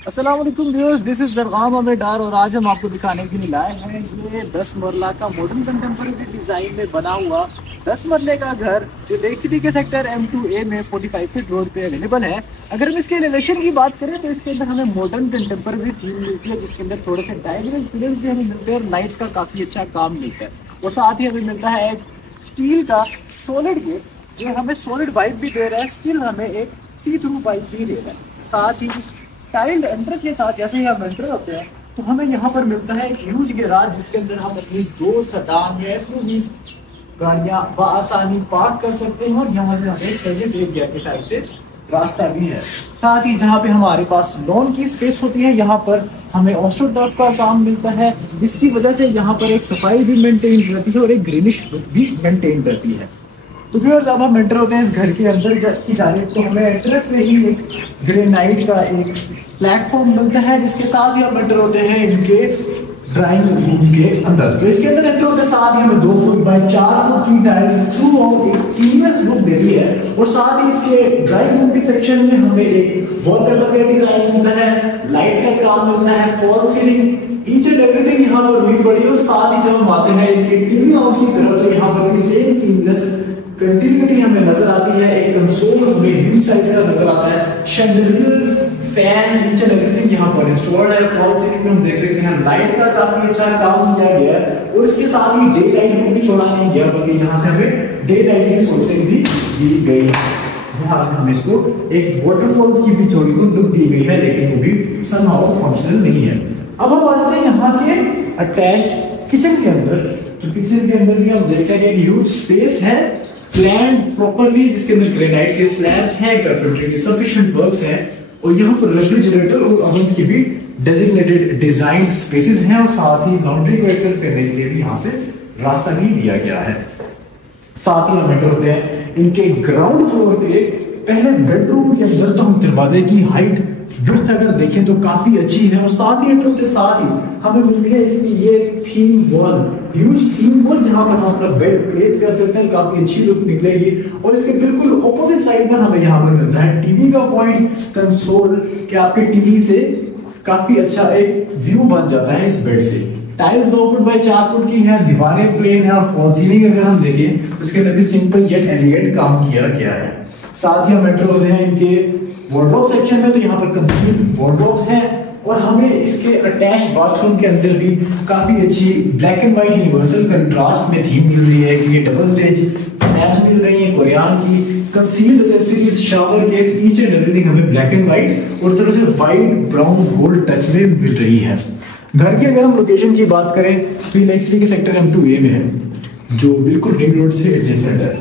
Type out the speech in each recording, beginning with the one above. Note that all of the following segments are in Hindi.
अस्सलाम वालेकुम व्यूअर्स, दिस इज जरगाम अमेडार और आज हम आपको दिखाने के लिए लाए हैं ये 10 मरला का मॉडर्न कंटेम्प्रेरी डिजाइन में बना हुआ 10 मरले का घर जो लेकचडी के सेक्टर M2A में 45 फीट रोड पे अवेलेबल है। अगर हम इसके एलिवेशन की बात करें तो इसके अंदर हमें मॉडर्न कंटेम्प्रेरी थीम मिलती है, जिसके अंदर थोड़े से डायगोनल पिलर्स भी हमें मिलते हैं और लाइट्स का काफ़ी अच्छा काम मिलता है। और साथ ही हमें मिलता है एक स्टील का सॉलिड गेट जो हमें सॉलिड वाइब भी दे रहा है, स्टिल हमें एक सी थ्रू वाइब भी दे रहा है। साथ ही इस टाइल्ड एंट्रेंस के साथ जैसे ही हम एंटर होते हैं तो हमें यहाँ पर मिलता है एक ह्यूज गैराज, जिसके अंदर हम अपनी 2 सेडान या एसयूवीज गाड़ियाँ बआसानी पार्क कर सकते हैं और यहाँ से हमें सर्विस एरिया की साइड से रास्ता भी है। साथ ही जहाँ पे हमारे पास लॉन की स्पेस होती है, यहाँ पर हमें ऑस्ट्रोटर्फ का काम मिलता है, जिसकी वजह से यहाँ पर एक सफाई भी मेंटेन रहती है और एक ग्रीनिश लुक भी मेंटेन रहती है। तो फिर जब हम एंटर होते हैं इस घर के अंदर की जानिब तो हमें एंट्रेंस में ही एक ग्रेनाइट का एक प्लेटफॉर्म मिलता है, जिसके साथ ही हम एंटर होते हैं इनके ड्राइंग रूम के अंदर। तो इसके अंदर एंटर होते साथ ही हमें 2 फुट बाय 4 फुट की टाइल्स थ्रू और एक सीमलेस लुक देती है। और साथ ही इसके ड्राइंग रूम के सेक्शन में हमें एक वॉलपेपर का डिजाइन मिलता है, लाइट्स का काम मिलता है, fall ceiling, each and everything यहाँ पर हुई पड़ी है। और साथ ही जब हम आते हैं इसके टीवी हाउस की तरफ तो यहाँ पर भी सेम सीमलेस कंटिन्यूटी हमें नजर आती है। एक कंसोल हमें ह्यूज साइज का नजर आता है, chandeliers, fans, each and everything यहाँ पर इंस्टॉल्ड है। फॉल सीलिंग में हम देख सकते हैं लाइट का काफी अच्छा काम किया गया है और इसके साथ ही डे लाइट में भी छोड़ा नहीं गया, बल्कि यहाँ से हमें डे लाइट की सोर्सिंग भी दी गई है। यहाँ से हम इसको एक वाटरफॉल्स की भी थोड़ी को लुक दी गई है, लेकिन वो भी समहाउ फंक्शनल नहीं है। अब हम आ जाते हैं यहाँ के अटैच्ड किचन के अंदर। तो किचन के अंदर भी हम देखते हैं कि ह्यूज स्पेस है, प्लान्ड प्रॉपर्ली, जिसके अंदर ग्रेनाइट के स्लैब्स हैं, कार्पेंटरी सफिशिएंट वर्क्स हैं और यहाँ पर रेफ्रिजरेटर और ओवन की भी डेजिग्नेटेड डिजाइन स्पेसेस हैं और साथ ही लॉन्ड्री को एक्सेस करने के लिए भी यहाँ से रास्ता भी दिया गया है। साथ ही हम एंटर होते हैं इनके ग्राउंड फ्लोर पे पहले बेडरूम के अंदर। तो हम दरवाजे की हाइट विड्थ अगर देखें तो काफी अच्छी है और साथ ही एंटर होते साथ ही हमें मिलती है इसकी ये theme wall, huge theme wall, जहां पर हम अपना बेड प्लेस कर सकते हैं, काफी अच्छी लुक निकलेगी। और इसके बिल्कुल ऑपोजिट साइड पर हमें यहाँ पर मिलता है टीवी का पॉइंट कंसोल कि आपके टीवी से काफी अच्छा एक व्यू बन जाता है इस बेड से। टाइल्स 2 फुट बाय 4 फुट की है, दीवारें प्लेन है और फॉल सीलिंग अगर हम देखें तो उसके अंदर भी सिंपल येट एलिगेंट काम किया गया है। साथ ही हम एंटर होते हैं इनके वार्डरोब सेक्शन में, तो यहाँ पर कंसील्ड वार्डरोब्स हैं और हमें इसके अटैच बाथरूम के अंदर भी काफी अच्छी black and white universal contrast में थीम मिल रही है कि ये डबल स्टेज स्लैब्स मिल रही है कोरियन की, concealed accessories, shower case, each and everything हमें ब्लैक एंड व्हाइट और थोड़ा सा व्हाइट ब्राउन गोल्ड टच में मिल रही है। घर की अगर हम लोकेशन की बात करें तो ये लेकचडी के सेक्टर M2A में है, जो बिल्कुल रिंग रोड से एडजेसेंट है।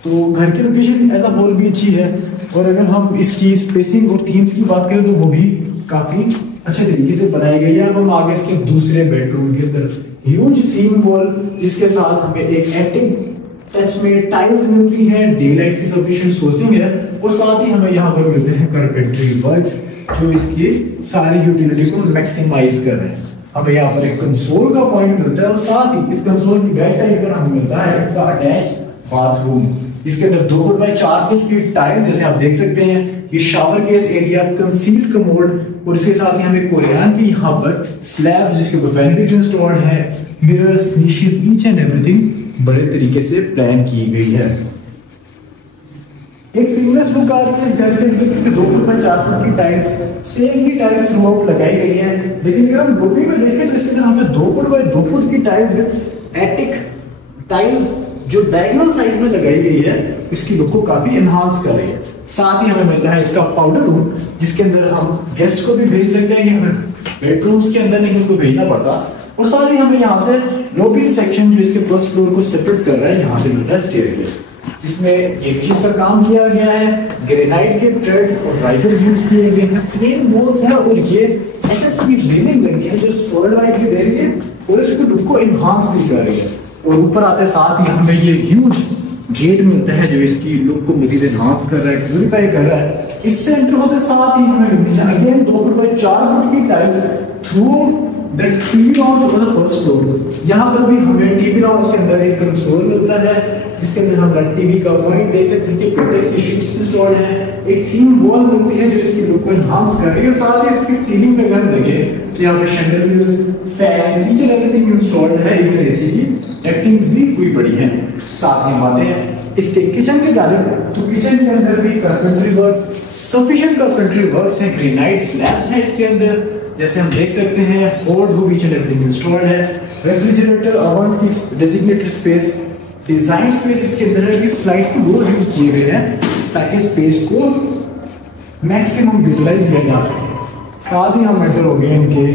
तो घर की लोकेशन एज अ होल भी अच्छी है और अगर हम इसकी स्पेसिंग और थीम्स की बात करें तो वो भी काफी अच्छे तरीके से बनाई गई है। अब हम आगे इसके दूसरे बेडरूम के अंदर ह्यूज थीम वॉल, जिसके साथ हमें एक एंटीक टच में टाइल्स मिलती है, डे लाइट की सफिशिएंट सोर्सिंग है और साथ ही हमें यहाँ पर मिलते हैं कार्पेंटरी वर्क्स जो इसकी सारी यूटिलिटी को मैक्सिमाइज कर रहे हैं। हमें यहाँ पर एक कंसोल का पॉइंट मिलता है और साथ ही इस कंसोल की बैक साइड पर हमें मिलता है इसका अटैच बाथरूम। इसके अंदर 2 फुट बाय 4 फुट की टाइल्स जैसे आप देख सकते हैं, ये shower case area, concealed commode और इसके साथ ही हमें कोरियन की यहाँ पर स्लैब जिसके ऊपर वैनिटीज इंस्टॉल्ड है, mirrors, niches, each and everything बड़े तरीके से प्लान की गई है। एक सीमलेस लुक आ रही है इस घर के अंदर, 2 फुट बाय 4 फुट की टाइल्स, सेम ही टाइल्स थ्रू आउट लगाई गई है। लेकिन अगर हम लॉबी में देखें तो इसके अंदर हमें 2 फुट बाय 2 फुट की टाइल्स विद एटिक टाइल्स जो डायगोनल साइज में लगाई गई है इसकी लुक को काफी एनहांस कर रही है। साथ ही हमें मिलता है इसका पाउडर रूम, जिसके अंदर हम गेस्ट को भी भेज सकते हैं कि हमें बेडरूम्स के अंदर नहीं उनको भेजना पड़ता। और साथ ही हमें यहाँ से लॉबी सेक्शन जो इसके फर्स्ट फ्लोर को सेपरेट कर रहा है, यहाँ से मिलता है स्टेयरकेस, इसमें एक का काम किया गया है, ग्रेनाइट के थ्रेड्स और राइजर यूज किए गए हैं, प्लेन वॉल्स है और ये एसएससी की रेलिंग लगी है जो सॉलिड लाइट भी दे रही है और इसको लुक को एनहांस भी कर रही है। और ऊपर आते साथ ही हमें ये ह्यूज गेट मिलता है जो इसकी लुक को मजीद एनहांस कर रहा है, प्यूरिफाई कर रहा है। इससे एंटर होते साथ ही हमें मिलता है अगेन 2 फुट बाय 4 फुट की tiles through the TV launch on the first floor. यहाँ पर भी हमें टीवी लॉन्च के अंदर एक कंसोल मिलता है, इसके अंदर हम टीवी का पॉइंट देख सकते हैं कि प्रोटेक्स की शीट्स इंस्टॉल्ड है, एक थीम वॉल मिलती है जो इसकी लुक को एनहांस कर रही है। साथ ही इसकी सीलिंग पे अगर देखें तो यहाँ पे chandeliers, fans, each and everything installed है। इवन एसी की एक्टिंग्स भी हुई पड़ी है। साथ में हम आते हैं इसके किचन के जानिब, तो किचन के अंदर भी carpentry works, sufficient carpentry works हैं, ग्रेनाइट स्लैब्स हैं इसके अंदर, जैसे हम देख सकते हैं। Hold hood each and everything installed है। रेफ्रिजरेटर, ओवन्स की डेजिग्नेटेड स्पेस, डिजाइन स्पेस इसके अंदर है कि स्लाइड डोर यूज किए गए हैं ताकि स्पेस को मैक्सिमम यूटिलाइज किया जा सके। साथ ही हम एंटर हो गए इनके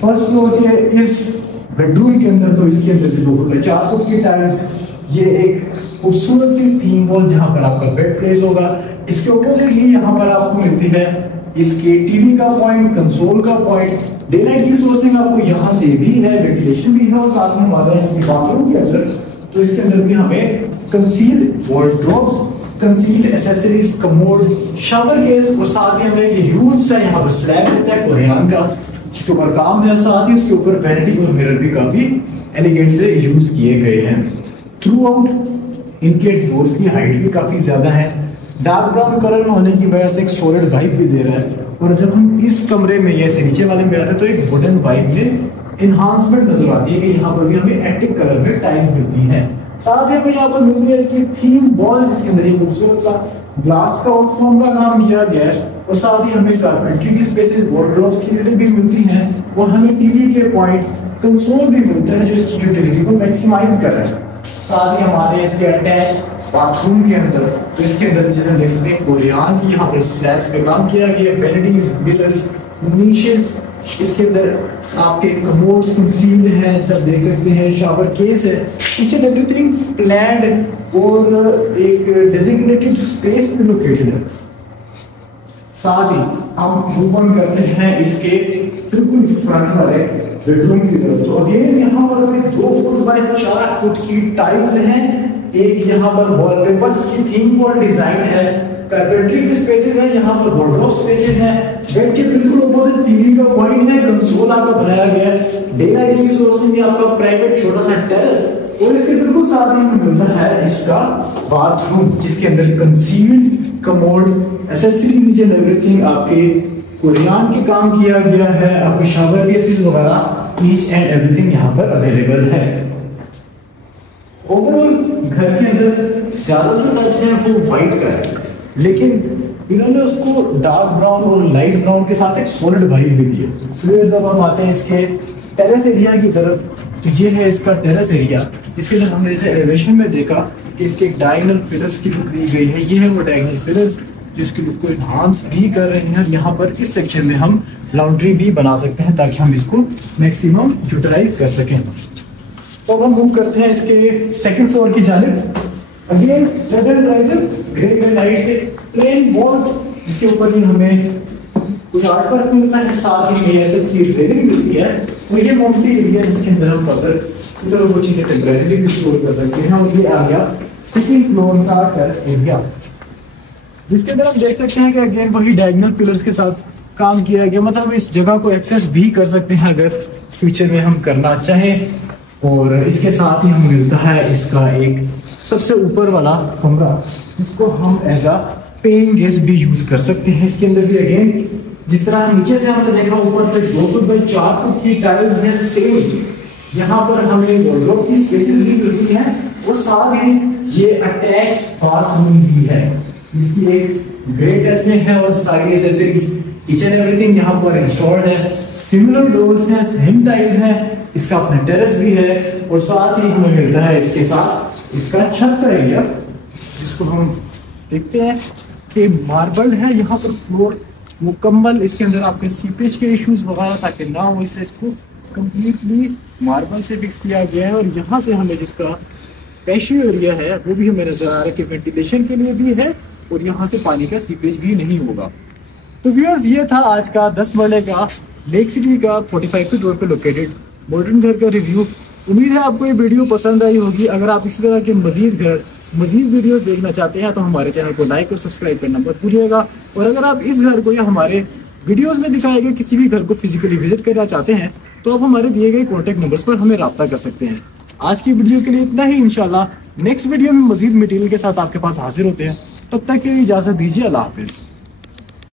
फर्स्ट फ्लोर के इस बेडरूम के अंदर, तो इसके अंदर भी 2 फुट 4 फुट की टाइल्स, ये एक खूबसूरत सी थीम वॉल जहां पर आपका बेड प्लेस होगा। इसके ऑपोजिटली यहाँ पर आपको मिलती है इसके टीवी का पॉइंट, कंसोल का पॉइंट, डे नाइट की सोर्सिंग आपको यहाँ से भी है, वेंटिलेशन भी है। और साथ में बात है इसके बाथरूम के अंदर, तो इसके अंदर भी हमें concealed wardrobes, concealed accessories, commode, shower case और साथ ही हमें ये ह्यूज सा यहाँ पर स्लैब मिलता है कोरियन का, जिसके ऊपर काम है। साथ ही उसके ऊपर वैनिटी और मिरर भी काफी एलिगेंट से यूज किए गए हैं। थ्रू आउट इनके डोर्स की हाइट भी काफी ज्यादा है। डार्क ब्राउन कलर में होने की वजह से एक सॉलिड वाइब भी दे रहा है। और जब हम इस कमरे में या नीचे वाले में आते हैं तो एक वुडन वाइब में इन्हांसमेंट नजर आती है कि यहाँ पर भी हमें एक्टिव कलर में टाइल्स मिलती हैं। साथ ही हमें यहाँ पर मिलती है इसकी थीम वॉल, जिसके अंदर ये खूबसूरत सा ग्लास का और फोम का काम किया गया है। और साथ ही हमें कारपेंट्री की स्पेसेस, वार्डरोब्स की जगह भी मिलती हैं। और हमें टीवी के पॉइंट, कंसोल भी मिलता है जो इसकी यूटिलिटी को मैक्सिमाइज कर रहा है। साथ ही हमारे इसके अटैच बाथरूम के अंदर, तो इसके अंदर जैसे देख सकते हैं कोरियन की यहाँ पर स्लैब्स पे काम किया गया है, वैनिटीज, मिरर्स, नीशेस, इसके अंदर आपके कमोड्स कंसील्ड हैं, सब देख सकते हैं, शावर केस है, ईच एंड एवरीथिंग प्लान्ड और एक डेजिग्नेटेड स्पेस में लोकेटेड है। साथ ही हम मूव ऑन करते हैं इसके बिल्कुल फ्रंट वाले बेडरूम की तरफ। तो अगेन यहाँ पर हमें 2 फुट बाय 4 फुट की टाइल्स हैं। एक यहाँ पर वॉलपेपर्स की थीम वॉल डिजाइन है, कार्पेंट्री की स्पेसेस है, यहाँ पर वार्डरोब स्पेसेस हैं। बेड के बिल्कुल ऑपोजिट टीवी का पॉइंट है, कंसोल आपका बनाया गया है, डे नाइट की सोर्सिंग में आपका प्राइवेट छोटा सा टेरेस। और इसके बिल्कुल साथ ही में मिलता है इसका बाथरूम, जिसके अंदर concealed commode, accessories and everything आपके कोरियन के काम किया गया है। आपके शावर केसेस वगैरह ईच एंड एवरीथिंग यहाँ पर अवेलेबल है। ओवरऑल घर के अंदर ज्यादातर टच है वो व्हाइट का है, लेकिन इन्होंने उसको डार्क ब्राउन और लाइट ब्राउन के साथ एक सॉलिड वाइब भी दी है। फिर जब हम आते हैं इसके टेरेस एरिया की तरफ, तो ये है इसका टेरेस एरिया, जिसके अंदर हमने जैसे एलिवेशन में देखा कि इसके डायगोनल पिलर्स की लुक दी गई है। ये है वो डायगोनल पिलर्स जो इसकी लुक को एनहांस भी कर रहे हैं। यहाँ पर इस सेक्शन में हम लॉन्ड्री भी बना सकते हैं ताकि हम इसको मैक्सिमम यूटिलाइज कर सकें। तो अब हम मूव करते हैं इसके सेकंड फ्लोर की जानिब। Again red and riser, grey granite, plain walls, जिसके ऊपर ही हमें कुछ आर्ट वर्क मिलता है। साथ ही एएसएस की रेलिंग मिलती है। और ये मोमटी एरिया जिसके अंदर हम फर्दर वो चीजें टेम्परेरी भी स्टोर कर सकते हैं। और ये आ गया सेकंड फ्लोर का टेरेस एरिया, जिसके अंदर हम देख सकते हैं कि अगेन वही डायगोनल पिलर्स के साथ काम किया गया। मतलब इस जगह को एक्सेस भी कर सकते हैं अगर फ्यूचर में हम करना चाहें। और इसके साथ ही हमें मिलता है इसका एक सबसे ऊपर वाला कमरा, जिसको हम एज अ पेइंग गेस्ट भी यूज कर सकते हैं। इसके अंदर भी अगेन जिस तरह नीचे से हमने देखा ऊपर पे 2 फुट बाई 4 फुट की टाइल्स है, सेम यहाँ पर हमें वार्डरोब की स्पेसेस भी मिलती हैं। और साथ ही ये अटैच बाथरूम भी है, इसकी एक ग्रेट टच में है और सारी एसेसरीज ईच एंड एवरीथिंग यहाँ पर इंस्टॉल्ड है। सिमिलर डोर्स हैं, सेम टाइल्स हैं, इसका अपना टेरेस भी है। और साथ ही हमें मिलता है इसके साथ इसका छत का एरिया, जिसको हम देखते हैं कि मार्बल है यहाँ पर फ्लोर मुकम्मल। इसके अंदर आपके सीपेज के इश्यूज वगैरह ताकि ना हो, इसलिए इसको कंप्लीटली मार्बल से फिक्स किया गया है। और यहाँ से हमें जिसका पैशियो एरिया है वो भी हमें नजर आ रहा है कि वेंटिलेशन के लिए भी है और यहाँ से पानी का सीपेज भी नहीं होगा। तो व्यूअर्स, ये था आज का 10 मरले का लेक सिटी का 45 फीट रोड पे लोकेटेड मॉडर्न घर का रिव्यू। उम्मीद है आपको ये वीडियो पसंद आई होगी। अगर आप इसी तरह के मजीद वीडियोस देखना चाहते हैं तो हमारे चैनल को लाइक और सब्सक्राइब करना मत भूलिएगा। और अगर आप इस घर को या हमारे वीडियोस में दिखाए गए किसी भी घर को फिजिकली विजिट करना चाहते हैं तो आप हमारे दिए गए कॉन्टैक्ट नंबर्स पर हमें रब्ता कर सकते हैं। आज की वीडियो के लिए इतना ही। इंशाल्लाह नेक्स्ट वीडियो में मजीद मटेरियल के साथ आपके पास हाजिर होते हैं। तब तक के लिए इजाजत दीजिए। अल्लाह हाफिज।